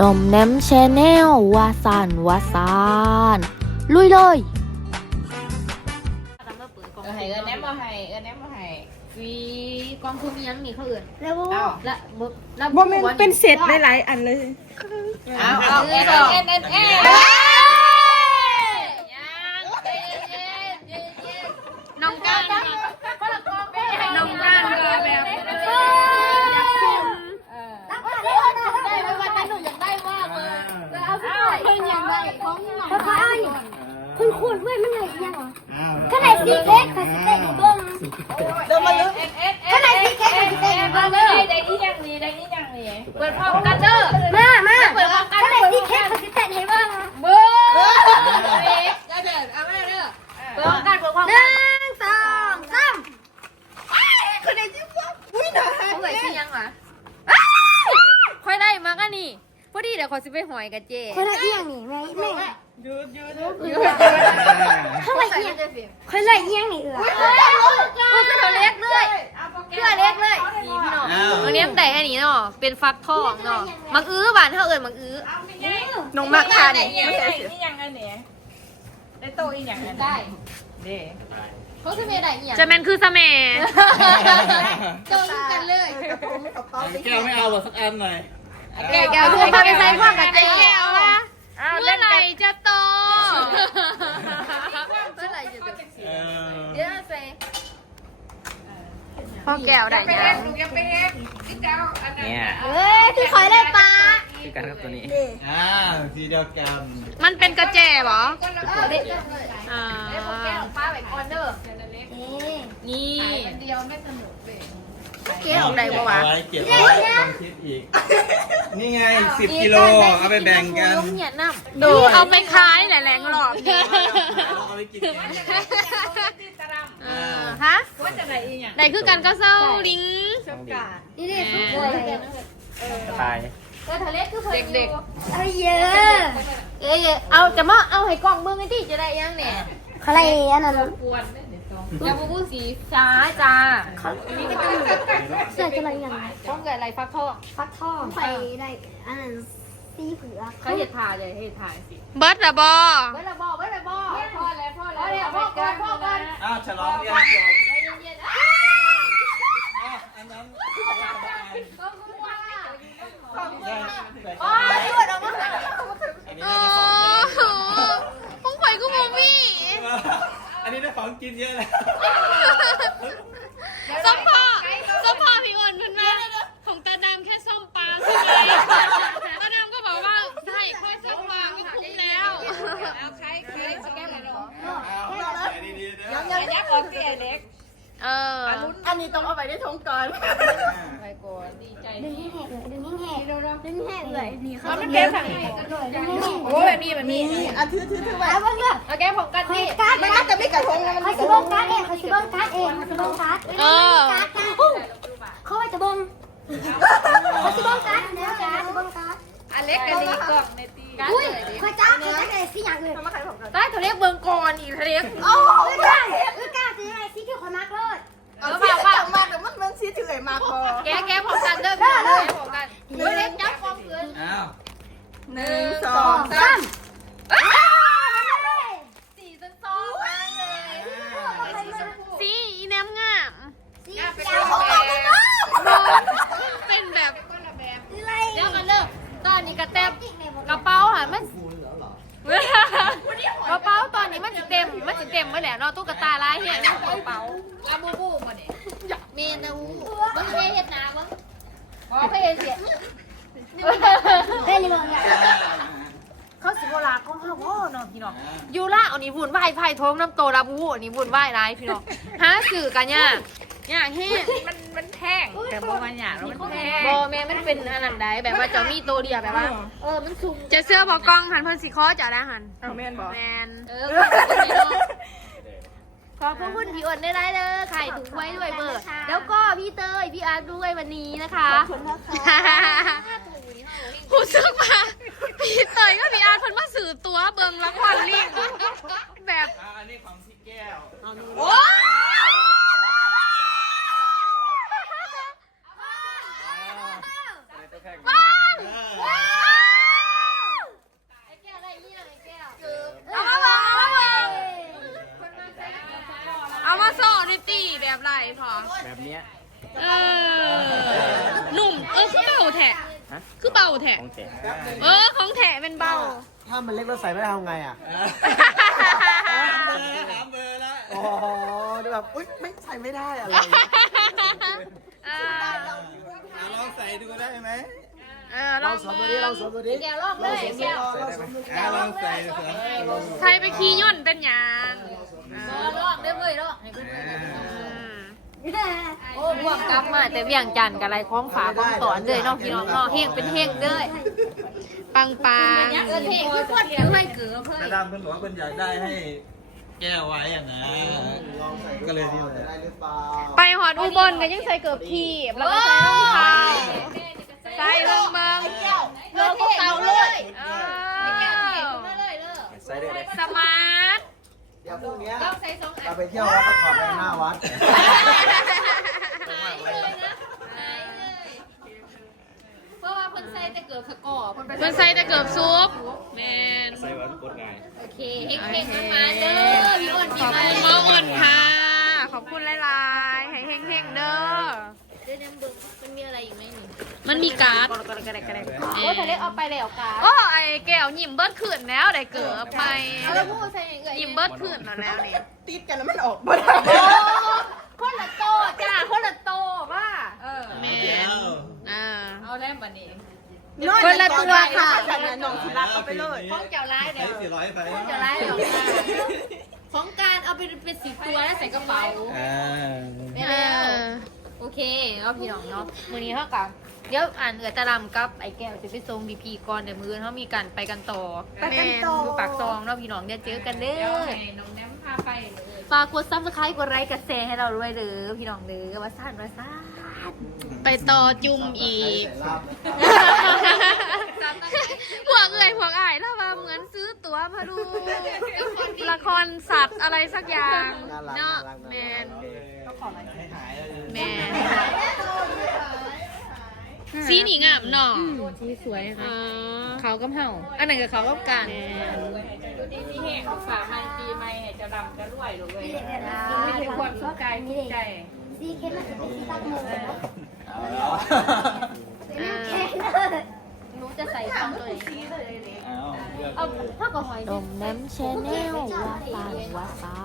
นมแนมแชนแนลวาซานวาซานลุยเลยเออให้เอิ้นแนมมาให้เอิ้นแนมมาให้วีกองทุนยังนี่เขาเอื่นเอ้าและบ่และบ่แม่นเป็นเศษหลายๆอันเลย เอาเอาเอ็นเอ็นเอ็นเอ็น น้องการน้องการก็แบบ ได้ไหมวันนั้นหนูอยากได้มากเลยแต่เอาสักหน่อยเพิ่งอยากได้ของหน่อยเพราะเขาอ้าง คุณคุณเว้ยมันไหนยังวะขนาดซีเค้กค่ะสเต็กเบิ้งเดี๋ยวมาลุ้นเอ็นเอ็นขนาดซีเค้กค่ะสเต็กมาเบิ้งเลยได้ที่ยังนี่ได้ที่ยังนี่เปิดพร้อมกันเด้อมามาขนาดซีเค้กค่ะสเต็กให้เบิ้งเบิ้งเด็กจะเดินเอาแม่เด้อเปิดพร้อมกันเปิดพร้อมหกันนึ่งสองสามคนไหนที่ว่าอุ้ยหนาเขาเอ่ยชื่อยังวะค่อยได้มากันนี่พ อดีเดี๋ยวขอสิไปหอยกับเจคนละเอียงนี่แม่แม่ยืดยืดเขาละเอียงคนละเอียงนี่เอือโอ้คือเธอเล็กเลยคือเล็กเลยนี่พี่น้องอันนี้แต่อันนี้เนาะเป็นฟักทองเนาะมังอื้อบานเท่าเอ่ยมังอื้อน้องมักทานนี่นี่ยังนี่ยังอันนี้ได้โตอีกอย่างอันได้เด้เขาคือเมย์ได้อีหยังจะแมนคือสะแหมเจอกันเลยแก้วไม่เอาหรอสักอันหน่อย แกแกเอาตัวมาไปใส่ความกับเจแก้วละเมื่อไหร่จะโตเมื่อไหร่จะจบเออเดี๋ยวใส่พ่อแก้วได้ไปยัเฮ็งดลูกยังไปเฮ็ดที่เจ้าอันนั้นเนี่ยเอ้ยคือคอยเลยปลาคือกันครับตัวนี้อ่าสีเดียวกันมันเป็นกระแจเหรอคนละตัวเด็กเลยอ่าได้พวกแก้วป้าไว้ก่อนเด้อนี่อันเดียวไม่สนุกเลย เก๋ของใดบ่วะเอาไว้เก็บไว้ต้องคิดอีก นี่ไงสิบกิโลเอาไปแบ่งกันยกเนี่ยน้ำดูเอาไปขายหลายแรงหลอบนี่เอาไปกินเองที่ตารางเออฮะว่าจะไหนอีกอย่างไหนคือกันก็เศร้าลิงนี่นี่คือคอยตายเออทะเลคือเพิ่นเด็กเอ้ยเยอะเอ้ยเอาจะมาเอาให้กล้องเบิ่งไอ้ที่จะได้ยังเนี่ยเขาอะไรอันนั้นกวนเนี่ยเดี๋ยวต้องอย่าบูบูสีช้าจ้าเสื้อ จะอะไรอย่างต้องเกิดอะไรฟักทองฟักทองไปได้อันนั้นซีเผือกเขาเห็ดถ่ายเลยเห็ดถ่ายสิเบิร์ดละบอไว้ละบอกไว้ละบอกพ่อแล้วพ่อแล้วพ่อก่อนพ่อก่อนอ้าวฉลองเรียนจบใจเย็นๆอ้าอ้าวอันนั้นก็คือว่าได้อ๋อนี่ว่าเรามาหาอันนี้โอ้ได้ของโหพวกข่อยกูโมมี่อันนี้ได้ของกินเยอะเลย ส้มพ่อส้มพ่อพี่อ่อนเพิ่นมาของตาดำแค่ส้มปลาใช่ไหมตาดำก็บอกว่าใช่ค่อยส้มปลาก็คุ้มแล้ว เอาใครใครจะแก้มอะไร เอาใส่ดีๆนะ ยังยักษ์ออกที่ไอเล็ก เออ อันนี้ต้อง เอาไปได้ทงก่อนไปก่อนดีใจดึงให้แหกเลยดึงให้แหกดึงให้แหกเลยนี่เขามันแก้มทางไหนดึงให้แหกโอ้แบบนี้แบบนี้อันถือถือถือไว้เอาเบิ่งเด้อเอาแก้ผมกันคอยนี่การ์ดมันนะน่าจะไม่กระทงนะมันเขาสิเบิ้งการ์ดเองเขาสิเบิ้งการ์ดเองเขาสิเบิ้งการ์ดเออการ์ดการ์ดปุ้งเขาไปจะเบิ้งเขาสิเบิ้งการ์ดแล้วการ์ดสิเบิ้งการ์ดอเล็กกันดีกล่องในตีอุ้ยคอยจ้าคอยจ้าเลยสิอย่างเลยได้ทะเลเบิ่งก่อนอีกทะเลโอ้ย มันซีถือไอ้มากพอแกแกผมกันเด้อแกผมกันทะเลจับความคืนอ้าวหนึ่งสสอองงสาสามมสี่จนสองมาเลยสีอีแนมงามสีเขียวของเราเป็นแบบอะไรเดี๋ยวกันเด้อตอนนี้กระแตบกระเป๋าหันมันกระเป๋าตอนนี้มันจะเต็มมันจะเต็มไปแล้วเนาะตุ๊กตาลายเหี้ยในกระเป๋าอาบูบูมาเนี่ย เมนูมึงเคยเห็นหนามึงบอกเคยเห็นเสียเฮ้ยนี่มึงเนี่ยเขาสิโบราณของเขาโอ้เนาะพี่น้องยูล่าอันนี้วุ่นวายไผ่ท้องน้ำโตรับวูอันนี้วุ่นวายร้ายพี่น้องหาสื่อกันเนี่ยากยากแห้งมันมันแท่งแต่พอมันหยาแล้วมันแท่งบอแม่มันเป็นอันนั้นได้แบบว่าจะมีโตเดียแบบว่า เออมันซุ่มจะเสื้อพอกล้องหันพิ่นสีคอจะได้หันเอาแมนบอกแมนเออ ขอบคุณพี่น้องขอบคุณพี่อ้นได้ไรเด้อไข่ถุงไว้ด้วยเบอร์แล้วก็พี่เตยพี่อาร์ตด้วยวันนี้นะคะผู้ซึกมาพี่เตยก็พี่อาร์ตเพิ่นมาสื่อตัวเบิงละครลิงแบบอ่าอันนี้ของพี่แก้วโอ้ พอ แบบ เนี้ย เออหนุ่ม เออ คือเบาแทะฮะ คือเบาแทะของแจกเออ ของแทะเป็นเบา ถ้ามันเล็กแล้วใส่ไม่ได้ทำไงอะ ถามเบอร์แล้วอ๋อเดี๋ยวแบบ อุ๊ย ไม่ใส่ไม่ได้อะไรเออลองใส่ดูได้ไหมเออลลอองงสวมดูดิลองสวมดูดิเดี๋ยวลอกเลยเดี๋ยว ลองสวมดูอะลองใส่ดูสิใส่ไปขี่ย่นต์เป็นหยังลอกได้เลยลอกให้เพื่อนอ่า โอ้บวกกลับมาแต่เวียงจันทร์กับอะไรคล้องฝาคล้องสอนเลยเน้องพี่น้องเนาะเฮงเป็นเฮงเด้อปังปังเออเฮงคือคนคือให้เกือเพื่อนแต่ดำเพิ่นบอกว่าเพิ่นอยากได้ให้แก้ไว้อะนะ ลองใส่ก็เลยนี่จะเลยได้หรือเปล่าไปหอดอุบลก็ยังใส่เกือบทีบแล้วก็ใส่รองเท้าใส่ลงเบิงเลิกเก่าเลยเออเลยเลิกใส่ได้เลยสมาร์ท เดี๋ยวพรุ่งเนี้ยต้องใส่สองอัเรานไปเที่ยวแล้วก็ถอดไปหน้าวัด หายเลยนะหายเลยเพราะว่าเพิ่นใส่แต่เกือบสกอร์เพิ่นไปมันใส่แต่เกือบซุปแมนใส่วันกดง่ายโอเคเฮงเฮงๆมาเด้อพี่อ้นขพี่อบมาคุณหมออ้วนค่ะ ขอบคุณหลายๆให้เฮงๆเด้อ เดี๋ยวน้ำเบิ่งมันมีอะไรอีกไหมนี่มันมีการ์ดกระกระกระกระโอ้ทะเลเอาไปแล้วกาโอ้ไอ้แก้วยิ้มเบิดขึ้นแล้วได้เกือบไปแล้วพูดใส่เอื่อยยิ้มเบิดขึ้นแล้วแล้วนี่ติดกันแล้วมันออกบ่ได้โอ้คนละโตจ้าคนละโตว่าเออแมนอ่าเอาแล้วบัดนี้คนละตัวค่ะฉันน่ะน้องสิรักเอาไปเลยของเจ้าร้ายเดี๋ยวใส่สี่ร้อยไปของเจ้าร้ายเดี๋ยวของการเอาไปเป็นสิบตัวแล้วใส่กระเป๋า อ่าไปแล้วโอเคเอาพี่น้องเนาะมื้อนี้เท่ากับเดี๋ยวอ่านเอือตะลำกับไอ้แก้วจะไปส่งดีพีก่อนเดี๋ยวมื้อเขามีกันไปกันต่อไปกันต่อดูปากซองเนาะพี่น้องเดี๋ยวเจอกันเด้อน้องแนมพาไปฝากกดซับสไครต์กดไลค์กดแชร์ให้เราด้วยเด้อพี่น้องเด้อว่าซ่านว่าซ่าน ไปต่อจุ่มอีกใส่ลาบนะครับพวกเอ่ยพวกอ้ายแล้วว่าเหมือนซื้อตั๋วพาดู ละครสัตว์อะไรสักอย่างน่ารักเนาะน่ารักแมนให้หายเลย แมน สีนี่งามเนาะสีสวยอ๋ค่ะอเขากับเฮาอันนั้นกับเขากับกันแมนมีความสุขใจมีใจซีเคสมันจะเป็นซีตักมือเอาแล้วอ่าแค่เลยหนูจะใส่ช่องตัวเองเอาเลือกเอาดูเท่ากับหอยนมน้ำชาแนลว่าปานว่าซานลุยเลย